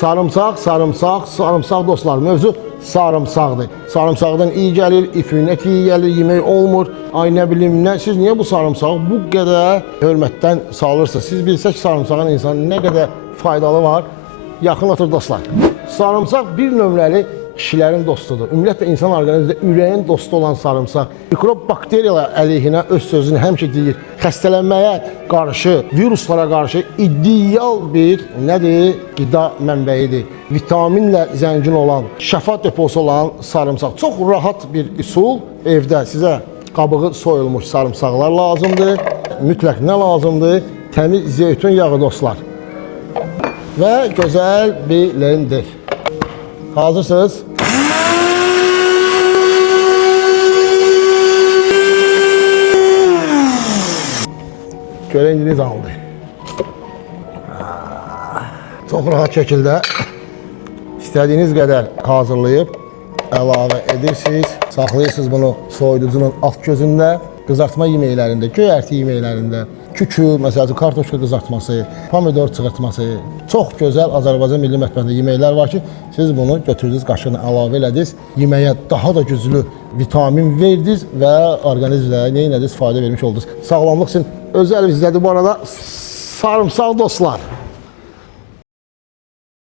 Sarımsaq dostlar, mövzu sarımsaqdır. Sarımsaqdan iyi gəlir, ifinət iyi gəlir, yemək olmur. Ay nə bilim nə, siz niyə bu sarımsağı bu qədər hörmətdən salırsınız? Siz bilsək ki, sarımsağın insanın nə qədər faydalı var. Yaxın otur dostlar. Sarımsaq bir nömrəli kişilərin dostudur. Ümumiyyətlə insan orqanizmində ürəyin dostu olan sarımsaq mikrob bakteriyalar əleyhinə öz sözünü həmişə deyir. Xəstələnməyə qarşı, viruslara qarşı ideal bir nədir? Qida mənbəyidir. Vitaminlə zəngin olan, şəfa deposu olan sarımsaq. Çox rahat bir üsul. Evdə sizə qabığı soyulmuş sarımsaqlar lazımdır. Mütləq nə lazımdır? Təmiz zeytun yağı dostlar. Və gözəl bir blender. Hazırsınız? Görənciniz aldı. Çox rahat şəkildə istədiyiniz qədər hazırlayıb əlavə edirsiniz. Saxlayırsınız bunu soyuducunun alt gözündə. Qızartma yeməklərində, göyərti yeməklərində, kükü, məsələn, kartoşka qızartması, pomidor çığırtması, çox gözəl Azərbaycan milli mətbəxində yeməklər var ki, siz bunu götürdünüz, qaşığını əlavə elədiniz, yeməyə daha da güclü vitamin verdiniz və orqanizmə nə elədiniz, fayda vermiş oldunuz. Sağlamlıq üçün özəl bizdədir bu arada sarımsaq dostlar.